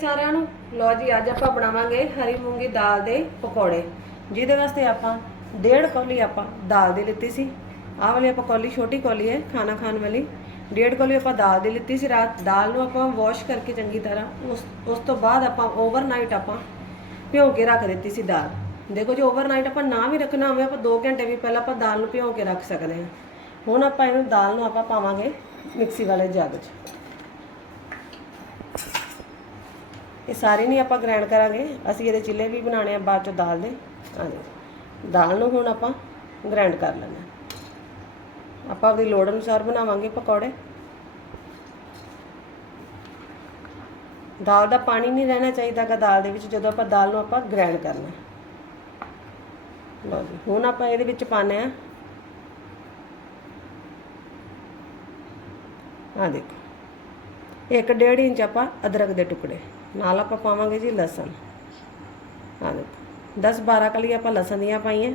ਸਾਰਿਆਂ ਨੂੰ। ਲੋ ਜੀ, ਅੱਜ ਆਪਾਂ ਬਣਾਵਾਂਗੇ ਹਰੀ ਮੂੰਗੀ ਦਾਲ ਦੇ ਪਕੌੜੇ। ਜਿਹਦੇ ਵਾਸਤੇ ਆਪਾਂ ਡੇਢ ਕੌਲੀ ਆਪਾਂ ਦਾਲ ਦੀ ਲਿੱਤੀ ਸੀ। ਆਹ ਵਾਲੀ ਆਪਾਂ ਕੌਲੀ, ਛੋਟੀ ਕੌਲੀ ਹੈ, ਖਾਣਾ ਖਾਣ ਵਾਲੀ। ਡੇਢ ਕੌਲੀ ਆਪਾਂ ਦਾਲ ਦੀ ਲਿੱਤੀ ਸੀ ਰਾਤ। ਦਾਲ ਨੂੰ ਆਪਾਂ ਵਾਸ਼ ਕਰਕੇ ਚੰਗੀ ਤਰ੍ਹਾਂ ਉਸ ਉਸ ਤੋਂ ਬਾਅਦ ਆਪਾਂ ਓਵਰਨਾਈਟ ਆਪਾਂ ਭਿਓ ਕੇ ਰੱਖ ਦਿੱਤੀ ਸੀ ਦਾਲ। ਦੇਖੋ ਜੇ ਓਵਰਨਾਈਟ ਆਪਾਂ ਨਾ ਵੀ ਰੱਖਣਾ ਹੋਵੇ, ਆਪਾਂ 2 ਘੰਟੇ ਵੀ ਪਹਿਲਾਂ ਆਪਾਂ ਦਾਲ ਨੂੰ ਭਿਓ ਕੇ ਰੱਖ ਸਕਦੇ ਹਾਂ। ਹੁਣ ਆਪਾਂ ਇਹਨੂੰ ਦਾਲ ਨੂੰ ਆਪਾਂ ਪਾਵਾਂਗੇ ਮਿਕਸੀ ਵਾਲੇ ਜੱਗ 'ਚ। ਇਹ ਸਾਰੇ ਨਹੀਂ ਆਪਾਂ ਗ੍ਰਾਈਂਡ ਕਰਾਂਗੇ। ਅਸੀਂ ਇਹਦੇ ਚਿੱਲੇ ਵੀ ਬਣਾਣੇ ਆ, ਬਾਅਦ 'ਚੋਂ ਦਾਲ ਦੇ। ਹਾਂਜੀ। ਦਾਲ ਨੂੰ ਹੁਣ ਆਪਾਂ ਗ੍ਰਾਈਂਡ ਕਰ ਲੈਣਾ ਆਪਾਂ ਆਪਣੀ ਲੋੜ ਅਨੁਸਾਰ ਬਣਾਵਾਂਗੇ ਪਕੌੜੇ। ਦਾਲ ਦਾ ਪਾਣੀ ਨਹੀਂ ਰਹਿਣਾ ਚਾਹੀਦਾ ਗਾ ਦਾਲ ਦੇ ਵਿੱਚ, ਜਦੋਂ ਆਪਾਂ ਦਾਲ ਨੂੰ ਆਪਾਂ ਗ੍ਰਾਈਂਡ ਕਰਨਾ ਲਓ ਜੀ, ਹੁਣ ਆਪਾਂ ਇਹਦੇ ਵਿੱਚ ਪਾਣੇ ਆ। ਆ ਦੇਖੋ। ਇੱਕ ਡੇਢ ਇੰਚ ਆਪਾਂ ਅਦਰਕ ਦੇ ਟੁਕੜੇ। ਨਾਲ ਆਪਾਂ ਪਾਵਾਂਗੇ ਜੀ ਲਸਣ। ਆ ਦੇਖੋ 10 12 ਕਲੀ ਆਪਾਂ ਲਸਣ ਦੀਆਂ ਪਾਈਆਂ।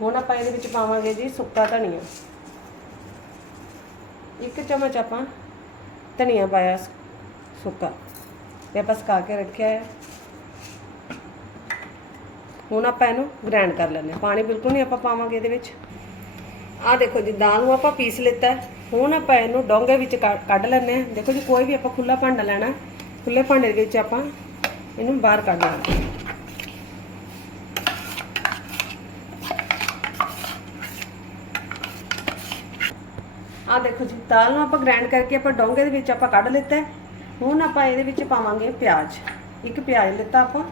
ਹੁਣ ਆਪਾਂ ਇਹਦੇ ਵਿੱਚ ਪਾਵਾਂਗੇ ਜੀ ਸੁੱਕਾ ਧਨੀਆ। ਇੱਕ ਚਮਚ ਆਪਾਂ ਧਨੀਆ ਪਾਇਆ ਸੁੱਕਾ। ਇਹ ਆਪਾਂ ਸੁਕਾ ਕੇ ਰੱਖਿਆ ਹੈ ਹੁਣ ਆਪਾਂ ਇਹਨੂੰ ਗ੍ਰਾਈਂਡ ਕਰ ਲੈਂਦੇ ਹਾਂ। ਪਾਣੀ ਬਿਲਕੁਲ ਨਹੀਂ ਆਪਾਂ ਪਾਵਾਂਗੇ ਇਹਦੇ ਵਿੱਚ। ਆ ਦੇਖੋ ਜੀ, ਦਾਲ ਨੂੰ ਆਪਾਂ ਪੀਸ ਲਿੱਤਾ ਹੁਣ ਆਪਾਂ ਇਹਨੂੰ ਡੋਂਗੇ ਵਿੱਚ ਕੱਢ ਕੱਢ ਲੈਂਦੇ ਆ ਦੇਖੋ ਜੀ, ਕੋਈ ਵੀ ਆਪਾਂ ਖੁੱਲਾ ਭਾਂਡਾ ਲੈਣਾ ਹੈ। ਖੁੱਲੇ ਭਾਂਡੇ ਦੇ ਵਿੱਚ ਆਪਾਂ ਇਹਨੂੰ ਬਾਹਰ ਕੱਢ ਲੈਣਾ ਆ ਦੇਖੋ ਜੀ, ਦਾਲ ਨੂੰ ਆਪਾਂ ਗ੍ਰਾਈਂਡ ਕਰਕੇ ਆਪਾਂ ਡੋਂਗੇ ਦੇ ਵਿੱਚ ਆਪਾਂ ਕੱਢ ਲਿੱਤਾ ਹੁਣ ਆਪਾਂ ਇਹਦੇ ਵਿੱਚ ਪਾਵਾਂਗੇ ਪਿਆਜ਼। ਇੱਕ ਪਿਆਜ਼ ਲਿੱਤਾ ਆਪਾਂ।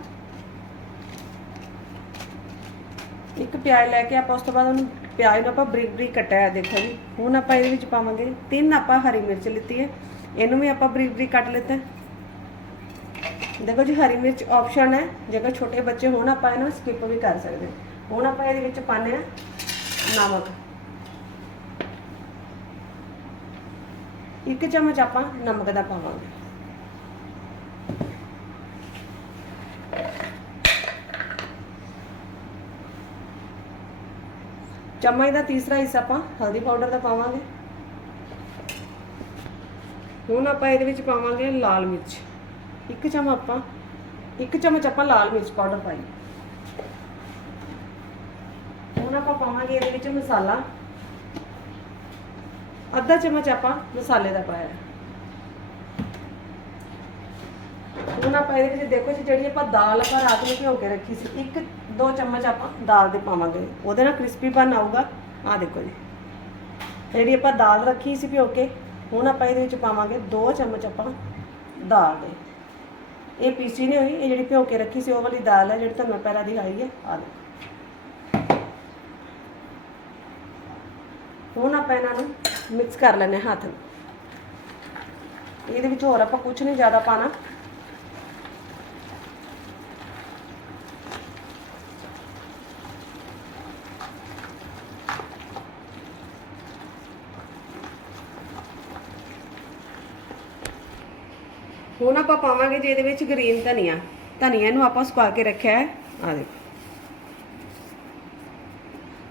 ਇੱਕ ਪਿਆਜ਼ ਲੈ ਕੇ ਆਪਾਂ ਉਸ ਤੋਂ ਬਾਅਦ ਉਹਨੂੰ ਪਿਆਜ਼ ਨੂੰ ਆਪਾਂ ਬਰੀਕ ਬਰੀਕ ਕੱਟਿਆ ਹੈ ਦੇਖੋ ਜੀ। ਹੁਣ ਆਪਾਂ ਇਹਦੇ ਵਿੱਚ ਪਾਵਾਂਗੇ ਤਿੰਨ ਆਪਾਂ ਹਰੀ ਮਿਰਚ ਲਿੱਤੀ ਹੈ। ਇਹਨੂੰ ਵੀ ਆਪਾਂ ਬਰੀਕ ਬਰੀਕ ਕੱਟ ਲਿੱਤਾ ਦੇਖੋ ਜੀ, ਹਰੀ ਮਿਰਚ ਆਪਸ਼ਨ ਹੈ। ਜੇਕਰ ਛੋਟੇ ਬੱਚੇ ਹੋਣ, ਆਪਾਂ ਇਹਨੂੰ ਸਕਿਪ ਵੀ ਕਰ ਸਕਦੇ ਹਾਂ। ਹੁਣ ਆਪਾਂ ਇਹਦੇ ਵਿੱਚ ਪਾਉਂਦੇ ਆ ਨਮਕ। ਇੱਕ ਚਮਚ ਆਪਾਂ ਨਮਕ ਦਾ ਪਾਵਾਂਗੇ। ਚਮਚ ਦਾ ਤੀਸਰਾ ਹਿੱਸਾ ਆਪਾਂ ਹਲਦੀ ਪਾਊਡਰ ਦਾ ਪਾਵਾਂਗੇ। ਹੁਣ ਆਪਾਂ ਇਹਦੇ ਵਿੱਚ ਪਾਵਾਂਗੇ ਲਾਲ ਮਿਰਚ। ਇੱਕ ਚਮਚ ਆਪਾਂ, ਇੱਕ ਚਮਚ ਆਪਾਂ ਲਾਲ ਮਿਰਚ ਪਾਊਡਰ ਪਾਈ। ਹੁਣ ਆਪਾਂ ਪਾਵਾਂਗੇ ਇਹਦੇ ਵਿੱਚ ਮਸਾਲਾ। ਅੱਧਾ ਚਮਚ ਆਪਾਂ ਮਸਾਲੇ ਦਾ ਪਾਇਆ। ਹੁਣ ਆਪਾਂ ਇਹਦੇ ਵਿੱਚ ਦੇਖੋ ਜੀ, ਜਿਹੜੀ ਆਪਾਂ ਦਾਲ ਆਪਾਂ ਰਾਤ ਨੂੰ ਭਿਓ ਕੇ ਰੱਖੀ ਸੀ, ਇੱਕ ਦੋ ਚਮਚ ਆਪਾਂ ਦਾਲ ਦੇ ਪਾਵਾਂਗੇ। ਉਹਦੇ ਨਾਲ ਕ੍ਰਿਸਪੀ ਕ੍ਰਿਸਪੀਪਨ ਆਊਗਾ। ਆਹ ਦੇਖੋ ਜੀ। ਜਿਹੜੀ ਆਪਾਂ ਦਾਲ ਰੱਖੀ ਸੀ ਭਿਓ ਕੇ, ਹੁਣ ਆਪਾਂ ਇਹਦੇ ਵਿੱਚ ਪਾਵਾਂਗੇ ਦੋ ਚਮਚ ਆਪਾਂ ਦਾਲ ਦੇ। ਇਹ ਪੀਸੀ ਨਹੀਂ ਹੋਈ, ਇਹ ਜਿਹੜੀ ਭਿਓ ਕੇ ਰੱਖੀ ਸੀ, ਉਹ ਵਾਲੀ ਦਾਲ ਹੈ, ਜਿਹੜੀ ਤੁਹਾਨੂੰ ਮੈਂ ਪਹਿਲਾਂ ਦਿਖਾਈ ਹੈ। ਆ ਦੇਖੋ। ਹੁਣ ਆਪਾਂ ਇਹਨਾਂ ਨੂੰ ਮਿਕਸ ਕਰ ਲੈਣੇ ਹੱਥ ਨਾਲ। ਇਹਦੇ ਵਿੱਚ ਹੋਰ ਆਪਾਂ ਕੁਝ ਨਹੀਂ ਜ਼ਿਆਦਾ ਪਾਣਾ ਹੁਣ ਆਪਾਂ ਪਾਵਾਂਗੇ ਜੇ ਇਹਦੇ ਵਿੱਚ ਗ੍ਰੀਨ ਧਨੀਆ। ਧਨੀਆ ਨੂੰ ਆਪਾਂ ਸੁਕਾ ਕੇ ਰੱਖਿਆ ਹੈ। ਆ ਦੇਖੋ।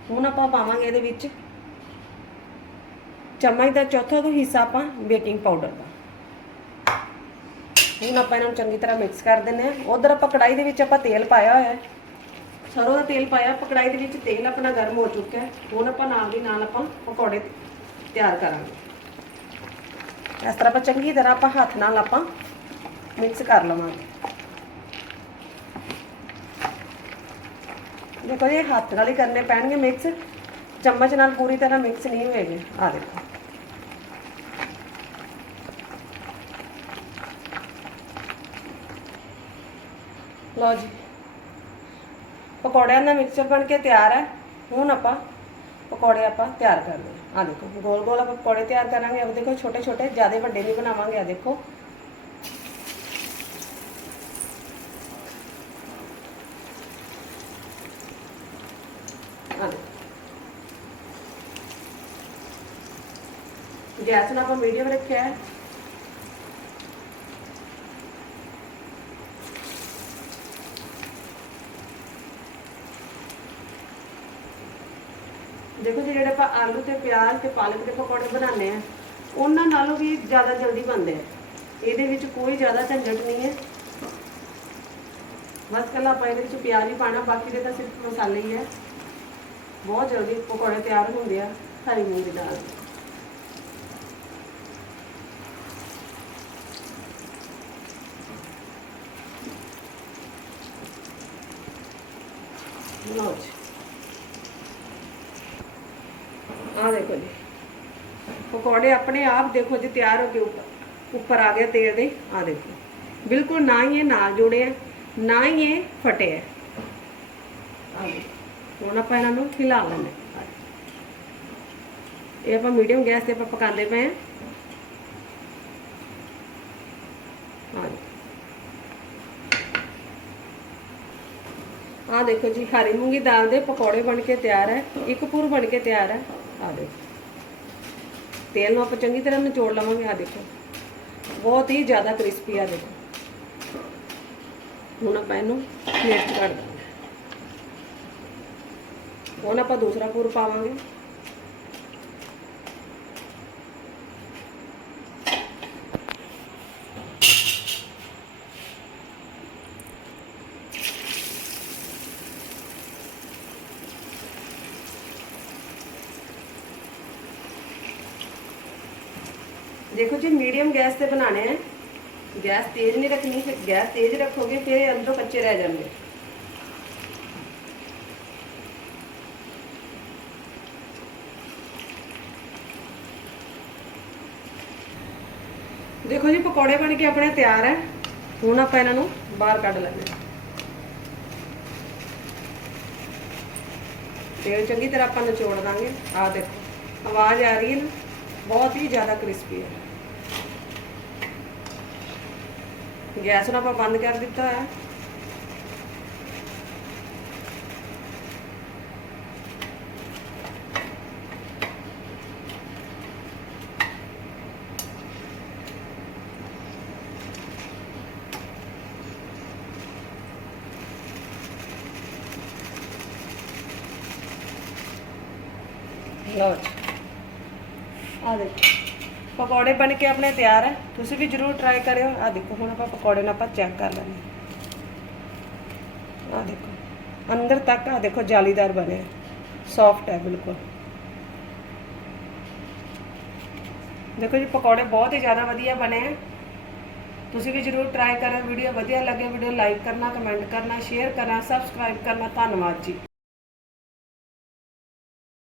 ਹੁਣ ਆਪਾਂ ਪਾਵਾਂਗੇ ਇਹਦੇ ਵਿੱਚ ਚਮਚ ਦਾ ਚੌਥਾ ਤੋਂ ਹਿੱਸਾ ਆਪਾਂ ਬੇਕਿੰਗ ਪਾਊਡਰ ਦਾ। ਹੁਣ ਆਪਾਂ ਇਹਨਾਂ ਨੂੰ ਚੰਗੀ ਤਰ੍ਹਾਂ ਮਿਕਸ ਕਰ ਦਿੰਦੇ ਆ ਉਧਰ ਆਪਾਂ ਕੜਾਈ ਦੇ ਵਿੱਚ ਆਪਾਂ ਤੇਲ ਪਾਇਆ ਹੋਇਆ ਹੈ। ਸਰੋਂ ਦਾ ਤੇਲ ਪਾਇਆ, ਆਪਾਂ ਕੜਾਈ ਦੇ ਵਿੱਚ ਤੇਲ ਆਪਣਾ ਗਰਮ ਹੋ ਚੁੱਕਾ ਹੈ। ਹੁਣ ਆਪਾਂ ਨਾਲ ਦੀ ਨਾਲ ਆਪਾਂ ਪਕੌੜੇ ਤਿਆਰ ਕਰਾਂਗੇ। ਇਸ ਤਰ੍ਹਾਂ ਆਪਾਂ ਚੰਗੀ ਤਰ੍ਹਾਂ ਆਪਾਂ ਹੱਥ ਨਾਲ ਆਪਾਂ ਮਿਕਸ ਕਰ ਲਵਾਂਗੇ ਦੇਖੋ ਇਹ ਹੱਥ ਨਾਲ ਹੀ ਕਰਨੇ ਪੈਣਗੇ ਮਿਕਸ ਚਮਚ ਨਾਲ ਪੂਰੀ ਤਰ੍ਹਾਂ ਮਿਕਸ ਨਹੀਂ ਹੋਏਗੇ ਆ ਦੇਖੋ ਲਓ ਜੀ ਪਕੌੜਿਆਂ ਦਾ ਮਿਕਸਚਰ ਬਣ ਕੇ ਤਿਆਰ ਹੈ ਹੁਣ ਆਪਾਂ ਪਕੌੜੇ ਆਪਾਂ ਤਿਆਰ ਕਰਦੇ ਹਾਂ ਆ ਦੇਖੋ ਗੋਲ ਗੋਲ ਆਪਾਂ ਪਕੌੜੇ ਤਿਆਰ ਕਰਾਂਗੇ ਉਹ ਦੇਖੋ ਛੋਟੇ ਛੋਟੇ ਜ਼ਿਆਦਾ ਵੱਡੇ ਨਹੀਂ ਬਣਾਵਾਂਗੇ ਆ ਦੇਖੋ ਆ ਦੇਖੋ ਗੈਸ ਨੂੰ ਆਪਾਂ ਮੀਡੀਅਮ ਰੱਖਿਆ ਹੈ। ਦੇਖੋ ਜੀ, ਜਿਹੜੇ ਆਪਾਂ ਆਲੂ ਤੇ ਪਿਆਜ਼ ਤੇ ਪਾਲਕ ਦੇ ਪਕੌੜੇ ਬਣਾਉਂਦੇ ਆ ਉਹਨਾਂ ਨਾਲੋਂ ਵੀ ਜ਼ਿਆਦਾ ਜਲਦੀ ਬਣਦੇ ਆ। ਇਹਦੇ ਵਿੱਚ ਕੋਈ ਜ਼ਿਆਦਾ ਝੰਜਟ ਨਹੀਂ ਹੈ। ਬਸ ਕੱਲਾ ਆਪਾਂ ਇਹਦੇ ਵਿੱਚ ਪਿਆਜ਼ ਹੀ ਪਾਣਾ ਬਾਕੀ ਦੇ ਤਾਂ ਸਿਰਫ ਮਸਾਲੇ ਹੀ ਹੈ। ਬਹੁਤ ਜਲਦੀ ਪਕੌੜੇ ਤਿਆਰ ਹੁੰਦੇ ਆ, ਹਰੀ ਮੂੰਗ ਦੀ ਦਾਲ ਲਓ ਜੀ ਆ ਦੇਖੋ ਜੀ। ਪਕੌੜੇ ਆਪਣੇ ਆਪ ਦੇਖੋ ਜੀ, ਤਿਆਰ ਹੋ ਕੇ ਉੱਪਰ ਉੱਪਰ ਆ ਗਿਆ ਤੇਲ ਦੇ। ਆ ਦੇਖੋ। ਬਿਲਕੁਲ ਨਾ ਹੀ ਇਹ ਨਾਲ ਜੁੜੇ ਆ, ਨਾ ਹੀ ਇਹ ਫਟੇ ਆ। ਹੁਣ ਆਪਾਂ ਇਹਨਾਂ ਨੂੰ ਹਿਲਾ ਲੈਂਦੇ ਹਾਂ। ਇਹ ਆਪਾਂ ਮੀਡੀਅਮ ਗੈਸ ਤੇ ਆਪਾਂ ਪਕਾਉਂਦੇ ਪਏ ਆ ਆ ਦੇਖੋ। ਆ ਦੇਖੋ ਜੀ, ਹਰੀ ਮੂੰਗੀ ਦਾਲ ਦੇ ਪਕੌੜੇ ਬਣ ਕੇ ਤਿਆਰ ਹੈ, ਇੱਕ ਪੂਰ ਬਣ ਕੇ ਤਿਆਰ ਹੈ। ਆ ਦੇਖੋ। ਤੇਲ ਨੂੰ ਆਪਾਂ ਚੰਗੀ ਤਰ੍ਹਾਂ ਨਿਚੋੜ ਲਵਾਂਗੇ ਆ ਦੇਖੋ। ਬਹੁਤ ਹੀ ਜ਼ਿਆਦਾ ਕ੍ਰਿਸਪੀ ਆ ਦੇਖੋ। ਹੁਣ ਆਪਾਂ ਇਹਨੂੰ ਪਲੇਟ 'ਚ ਕੱਢ ਦਾਂਗੇ ਹੁਣ ਆਪਾਂ ਦੂਸਰਾ ਪੂਰ ਪਾਵਾਂਗੇ। ਦੇਖੋ ਜੀ, ਮੀਡੀਅਮ ਗੈਸ ਤੇ ਬਣਾਣੇ ਹੈ ਗੈਸ ਤੇਜ਼ ਨਹੀਂ ਰੱਖਣੀ, ਫਿਰ ਗੈਸ ਤੇਜ਼ ਰੱਖੋਗੇ, ਫਿਰ ਅੰਦਰੋਂ ਕੱਚੇ ਰਹਿ ਜਾਣਗੇ। ਦੇਖੋ ਜੀ, ਪਕੌੜੇ ਬਣ ਕੇ ਆਪਣੇ ਤਿਆਰ ਹੈ ਹੁਣ ਆਪਾਂ ਇਹਨਾਂ ਨੂੰ ਬਾਹਰ ਕੱਢ ਲੈਂਦੇ ਹਾਂ। ਤੇਲ ਚੰਗੀ ਤਰ੍ਹਾਂ ਆਪਾਂ ਨਿਚੋੜ ਦਾਂਗੇ। ਆ ਦੇਖੋ, ਆਵਾਜ਼ ਆ ਰਹੀ ਹੈ ਨਾ? ਬਹੁਤ ਹੀ ਜ਼ਿਆਦਾ ਕ੍ਰਿਸਪੀ ਹੈ ਗੈਸ ਨੂੰ ਆਪਾਂ ਬੰਦ ਕਰ ਦਿੱਤਾ ਹੈ ਲਓ ਜੀ ਆ ਦੇਖੋ। ਪਕੌੜੇ ਬਣ ਕੇ ਆਪਣੇ ਤਿਆਰ ਹੈ ਤੁਸੀਂ ਵੀ ਜਰੂਰ ਟਰਾਈ ਕਰਿਓ। ਆ ਦੇਖੋ, ਹੁਣ ਆਪਾਂ ਪਕੌੜੇ ਨੂੰ ਆਪਾਂ ਚੈੱਕ ਕਰ ਲੈਂਦੇ ਆ ਦੇਖੋ, ਅੰਦਰ ਤੱਕ ਆ ਦੇਖੋ, ਜਾਲੀਦਾਰ ਬਣੇ ਸੌਫਟ ਹੈ ਬਿਲਕੁਲ। ਦੇਖੋ ਜੀ, ਪਕੌੜੇ ਬਹੁਤ ਹੀ ਜ਼ਿਆਦਾ ਵਧੀਆ ਬਣੇ ਹੈ ਤੁਸੀਂ ਵੀ ਜਰੂਰ ਟਰਾਈ ਕਰਿਓ ਵੀਡੀਓ ਵਧੀਆ ਲੱਗੇ, ਵੀਡੀਓ ਲਾਈਕ ਕਰਨਾ ਕਮੈਂਟ ਕਰਨਾ ਸ਼ੇਅਰ ਕਰਨਾ ਸਬਸਕ੍ਰਾਈਬ ਕਰਨਾ। ਧੰਨਵਾਦ ਜੀ।